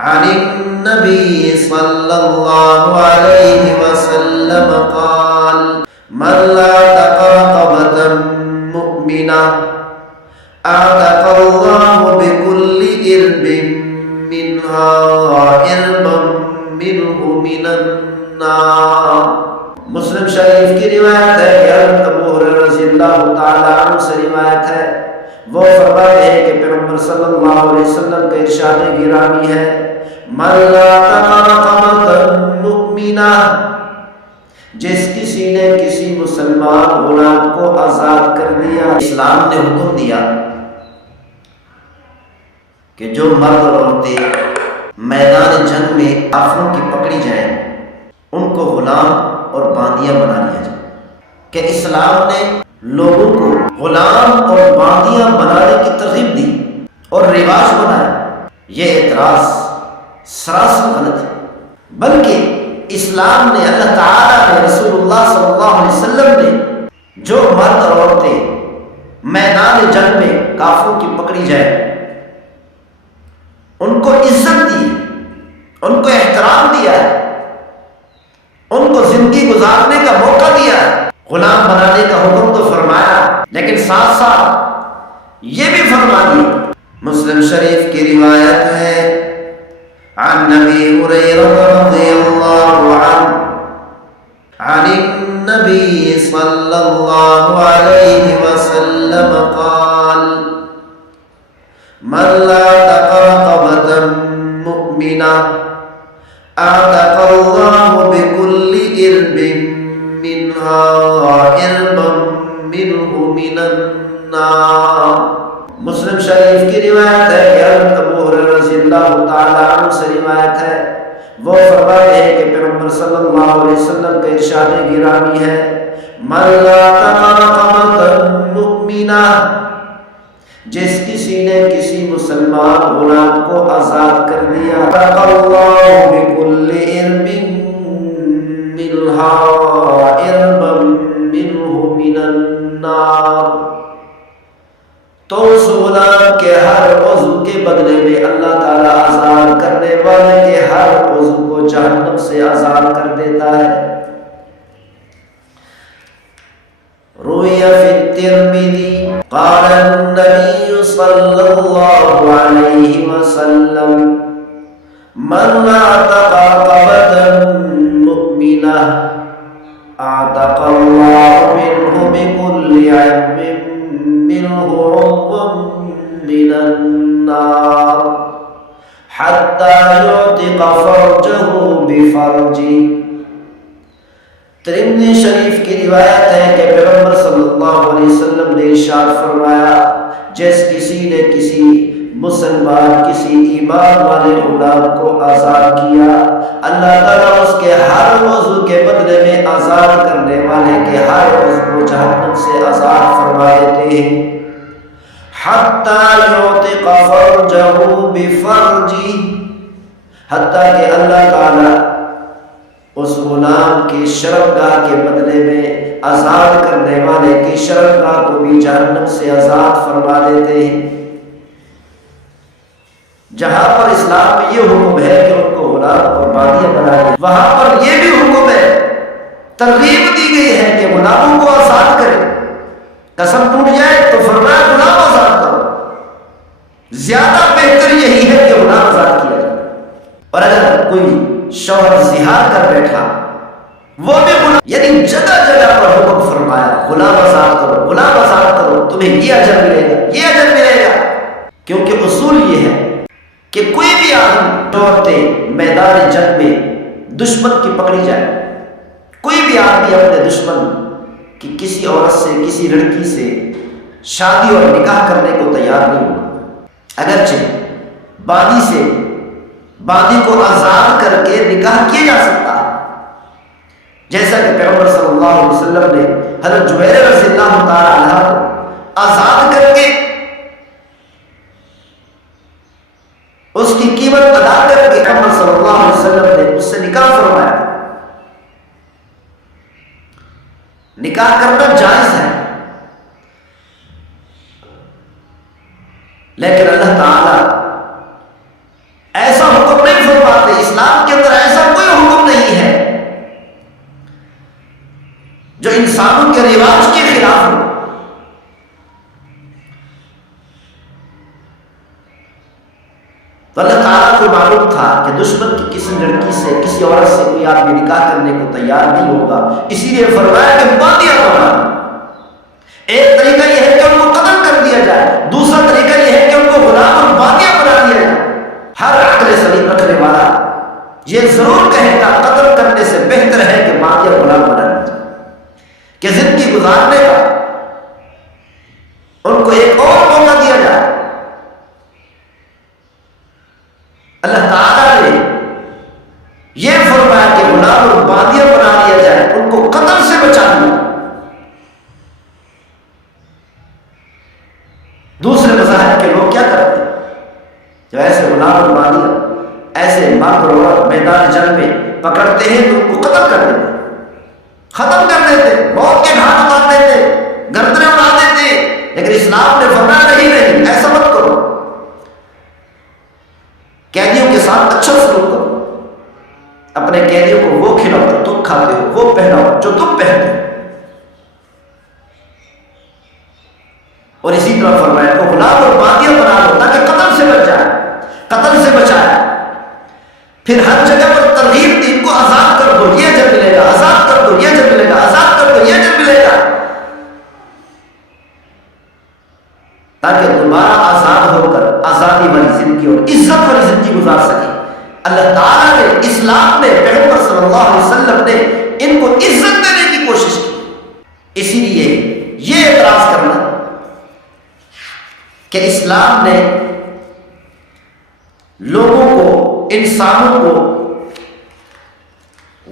عن النبي صلى الله عليه وسلم قال من اعتق رقبة مؤمنة اعتق الله بكل إرب منها إربا منه من النار۔ مسلم شریف کی روایت ہے کہ حضرت ابو ہریرہ رضی اللہ تعالی عنہ سے روایت ہے، وہ فرماتے ہیں کہ پیغمبر صلی اللہ علیہ وسلم کا ارشاد گرامی ہے، من اعتق رقبة مؤمنہ، جس کسی نے کسی مسلمان غلام کو آزاد کر دیا۔ اسلام نے حکم دیا کہ جو مرد اور عورتیں میدان جنگ میں کافروں کی پکڑی جائیں ان کو غلام اور باندیاں بنا لیا جائے، کہ اسلام نے لوگوں کو غلام اور باندیاں بنانے کی ترغیب دی اور رواج بنایا۔ یہ اعتراض سراسر غلط ہے، بلکہ اسلام نے، اللہ تعالیٰ نے، رسول اللہ صلی اللہ علیہ وسلم نے جو مرد اور عورتیں میدان جنگ میں کافروں کی پکڑی جائے ان کو عزت دی، ان کو احترام دیا ہے، ان کو زندگی گزارنے کا موقع دیا ہے۔ غلام بنانے کا حکم تو فرمایا، لیکن ساتھ ساتھ یہ بھی فرما دیا۔ مسلم شریف کی روایت ہے عن نبی ہریرہ رضی اللہ عنہ عن النبی صلی اللہ علیہ وسلم قال من اعتق رقبة مؤمنة اعتق الله بكل إرب منها إربا منه من النار۔ مسلم شریف کی روایت ہے کہ حضرت ابو ہریرہ رضی اللہ تعالی عنہ سے روایت ہے، وہ فرماتے ہیں کہ پیغمبر صلی اللہ علیہ وسلم کا ارشاد گرامی ہے، من اعتق رقبة مؤمنة، جس کسی نے کسی مسلمان غلام کو آزاد کر دیا، اعتق اللہ بکل إرب منها إربا منه من النار، تو اس غلام کے ہر عضو کے بدلے میں اللہ تعالیٰ آزاد کرنے والے کے ہر عضو کو جہنم سے آزاد کر دیتا ہے۔ روی فی الترمذی قال النبی صلی اللہ علیہ وسلم من اعتق رقبة مؤمنة اعتق اللہ منہ بکل عیب منہ عضوا من النار حتی یعتق فرجہ بفرجہ۔ ترمذی شریف کی روایت ہے کہ پیغمبر صلی اللہ علیہ وسلم نے ارشاد فرمایا، جس کسی نے کسی مسلمان، کسی ایمان والے غلام کو آزاد کیا، اللہ تعالیٰ اس کے ہر عضو کے بدلے میں آزاد کرنے والے کے ہر عضو کو جہنم سے آزاد فرما دیتے ہیں۔ حتی یعتق فرجہ بفرجہ، حتیٰ کہ اللہ تعالیٰ اس غلام کی شرمگاہ کے بدلے میں آزاد کرنے والے کی شرمگاہ کو بھی جہنم سے آزاد فرما دیتے ہیں۔ جہاں پر اسلام میں یہ حکم ہے کہ ان کو غلام اور باندیاں بنائے، وہاں پر یہ بھی حکم ہے، ترغیب دی گئی ہے کہ غلاموں کو آزاد کریں۔ قسم ٹوٹ جائے تو فرمایا غلام آزاد کرو، زیادہ بہتر یہی ہے کہ غلام آزاد کیا جائے۔ اور اگر کوئی شوہر زہار کر بیٹھا وہ بھی غلام، یعنی جگہ جگہ پر حکم فرمایا غلام آزاد کرو، غلام آزاد کرو، تمہیں یہ اجر ملے گا، یہ اجر ملے گا۔ کیونکہ اصول یہ ہے کہ کوئی بھی آدمی عورتیں میدان جنگ میں دشمن کی پکڑی جائے، کوئی بھی آدمی اپنے دشمن کی کسی عورت سے، کسی لڑکی سے شادی اور نکاح کرنے کو تیار نہیں ہوگا، اگرچہ باندی سے باندی کو آزاد کر کے نکاح کیا جا سکتا ہے، جیسا کہ پیغمبر صلی اللہ علیہ وسلم نے حضرت جبیر رضی اللہ تعالی عنہ کو آزاد کر کے اس کی قیمت ادا کر کے پیغمبر صلی اللہ علیہ وسلم نے اس سے نکاح فرمایا۔ نکاح کرنا جائز ہے، لیکن اللہ تعالی ایسا حکم نہیں کے رواج کے خلاف ہو۔ تو اللہ تعالیٰ کو معلوم تھا کہ دشمن کی کسی لڑکی سے کسی عورت سے کوئی آدمی نکاح کرنے کو تیار نہیں ہوگا، اسی لیے فرمایا کہ باندیاں بنا۔ ایک طریقہ یہ ہے کہ ان کو قتل کر دیا جائے، دوسرا طریقہ یہ ہے کہ ان کو غلام اور باندیاں بنا دیا جائے۔ ہر عقل سلیم رکھنے والا یہ ضرور کہے گا قتل کرنے سے بہتر ہے کہ باندیاں غلام بنا جائے، کہ زندگی گزارنے کا ان کو ایک اور موقع دیا جائے۔ اللہ تعالیٰ نے یہ فرمایا کہ غلام اور باندیاں بنا دیا جائے، ان کو قتل سے بچا دیا۔ دوسرے مذاہب کے لوگ کیا کرتے ہیں؟ جو ایسے غلام اور باندیاں ایسے مرد اور عورت میدان جنگ میں پکڑتے ہیں تو ان کو قتل کر دیتے، ختم کر دیتے، موت کے گھاٹ اتار دیتے، گردنیں اڑا دیتے۔ لیکن اسلام نے فرمایا نہیں، ایسا مت کرو، قیدیوں کے ساتھ اچھا سلوک کرو، اپنے قیدیوں کو وہ کھلاؤ جو تم کھاتے ہو، وہ پہناؤ جو تم پہنتے ہو۔ اور اسی طرح فرمایا کہ غلام اور باندیاں بنا لو تاکہ قتل سے بچ جائے، قتل سے بچائے۔ پھر ہر جگہ پر ترغیب دی، ان کو آزاد کر دو، یہ جب ملے گا، آزاد کر دو، یہ جب ملے گا، آزاد کر دو، یہ جب ملے گا، تاکہ دوبارہ آزاد ہو کر آزادی والی زندگی اور عزت والی زندگی گزار سکے۔ اللہ تعالیٰ نے، اسلام نے، پیغمبر صلی اللہ علیہ وسلم نے ان کو عزت دینے کی کوشش کی۔ اسی لیے یہ اعتراض کرنا کہ اسلام نے لوگوں کو، انسانوں کو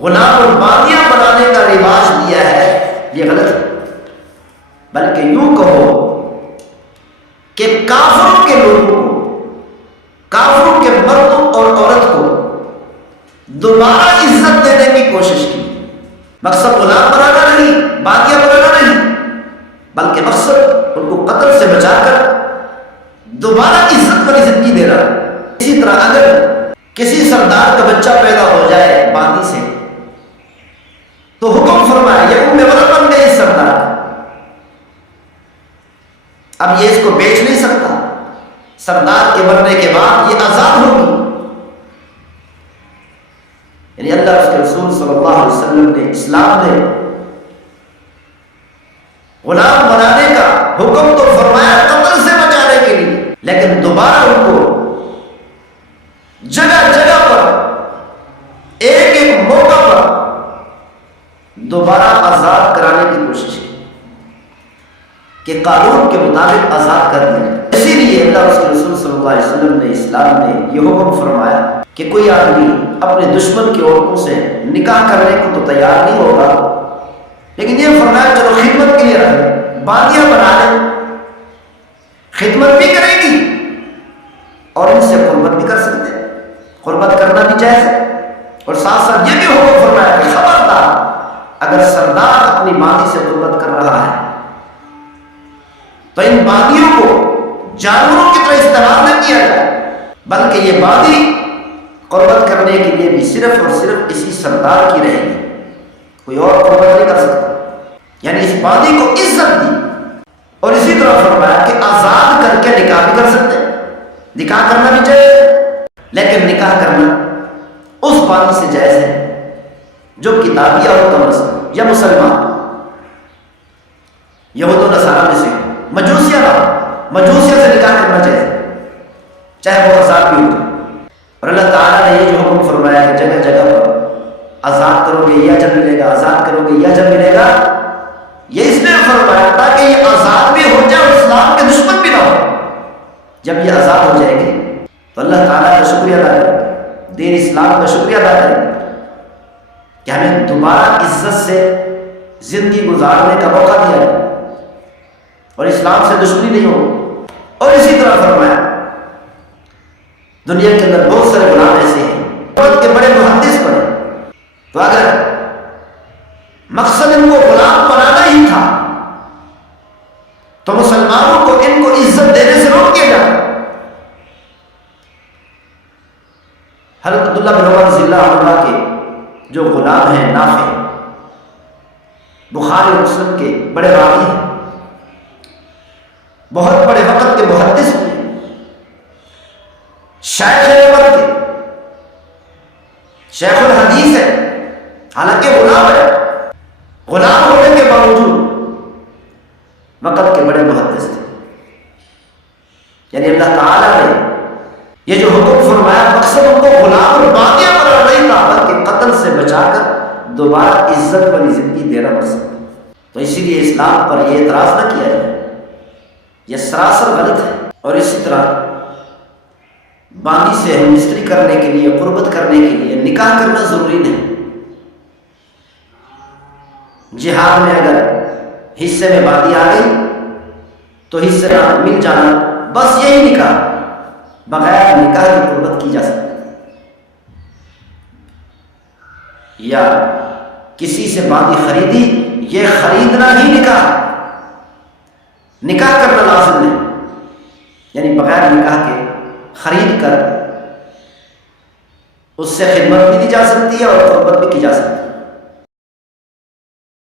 غلام اور باندیاں بنانے کا رواج دیا ہے، یہ غلط ہے۔ بلکہ یوں کہو کہ کافروں کے لوگوں کو، کافروں کے مردوں اور عورت کو دوبارہ عزت دینے کی کوشش کی۔ مقصد غلام بنانا نہیں، باندیاں بنانا نہیں، بلکہ مقصد ان کو قتل سے بچا کر دوبارہ عزت والی زندگی دینا۔ اسی طرح اگر کسی سردار کا بچہ پیدا ہو جائے باندی سے تو حکم فرمایا یہ ولد بن گئی سردار، اب یہ اس کو بیچ نہیں سکتا، سردار کے مرنے کے بعد یہ آزاد ہوگی۔ یعنی اللہ اس کے رسول صلی اللہ علیہ وسلم نے، اسلام نے غلام بنانے کا حکم تو فرمایا قتل سے بچانے کے لیے، لیکن دوبارہ ان کو جگہ جگہ پر ایک ایک موقع پر دوبارہ آزاد کرانے کی کوشش کی کہ قانون کے مطابق آزاد کر دیا۔ اسی لیے اللہ اس کے رسول صلی اللہ علیہ وسلم نے، اسلام نے یہ حکم فرمایا کہ کوئی آدمی اپنے دشمن کی عورتوں سے نکاح کرنے کو تو تیار نہیں ہوگا، لیکن یہ فرمایا چلو خدمت کے لیے رہے، باندیاں بنا لیں، خدمت بھی کرے گی اور ان سے قربت بھی کر سکتے ہیں، قربت کرنا بھی جائز ہے۔ اور ساتھ ساتھ یہ بھی حکم فرمایا کہ خبردار اگر سردار اپنی باندی سے قربت کر رہا ہے تو ان باندیوں کو جانوروں کی طرح استعمال نہ کیا جائے، بلکہ یہ باندی قربت کرنے کے لیے بھی صرف اور صرف اسی سردار کی رہے گی، کوئی اور قربت نہیں کر سکتا۔ یعنی اس باندی کو عزت دی۔ اور اسی طرح فرمایا کہ آزاد کر کے نکاح بھی کر سکتے ہیں، نکاح کرنا بھی جائز ہے، لیکن نکاح کرنا اس باندی سے جائز ہے جو کتابیہ ہو، کم از کم، یا مسلمان، یہود و نصارہ میں سے مجوسیہ نہ ہو، مجوسیہ سے نکاح کرنا جائز ہے، چاہے وہ آزاد بھی ہو۔ اور اللہ تعالیٰ نے یہ جو حکم فرمایا کہ جگہ جگہ پر آزاد کرو گے یہ جب ملے گا، آزاد کرو گے یہ جب ملے گا، یہ اس نے فرمایا تاکہ یہ آزاد بھی ہو جائے اور اسلام کے دشمن بھی نہ ہو۔ جب یہ آزاد ہو جائے گی تو اللہ تعالیٰ کا شکریہ ادا کریں گے، دین اسلام کا شکریہ ادا کریں گے کہ ہمیں دوبارہ عزت سے زندگی گزارنے کا موقع دیا ہے اور اسلام سے دشمنی نہیں ہو۔ اور اسی طرح فرمایا دنیا کے اندر بہت سارے غلام ایسے ہیں بہت کے بڑے محدث بنے، تو اگر مقصد ان کو غلام بنانا ہی تھا تو مسلمانوں کو ان کو عزت دینے سے روک دیا جائے۔ حضرت عبداللہ بن عمر رضی اللہ عنہ کے جو غلام ہیں نافع، بخاری اور مسلم کے بڑے راوی ہیں، بہت بڑے وقت کے محدث ہیں، شیخ امت کے، شیخ الحدیث ہے، حالانکہ غلام ہے، غلام ہونے کے باوجود وقت کے بڑے محدث تھے۔ یعنی اللہ تعالیٰ نے یہ جو حکم فرمایا مقصد ان کو غلام اور باغیہ بنا نہیں تھا، بلکہ قتل سے بچا کر دوبارہ عزت والی زندگی دینا مقصد۔ تو اسی لیے اسلام پر یہ اعتراض نہ کیا جائے، یہ سراسر غلط ہے۔ اور اسی طرح باندی سے ہم مستری کرنے کے لیے، قربت کرنے کے لیے نکاح کرنا ضروری نہیں۔ جہاد میں اگر حصے میں باندی آ گئی تو حصے میں مل جانا، بس یہی نکاح، بغیر نکاح کی قربت کی جا سکتی۔ یا کسی سے باندی خریدی، یہ خریدنا ہی نکاح، نکاح کرنا لازم نہیں، یعنی بغیر نکاح کے خرید کر اس سے خدمت بھی دی جا سکتی ہے اور قربت بھی کی جا سکتی ہے۔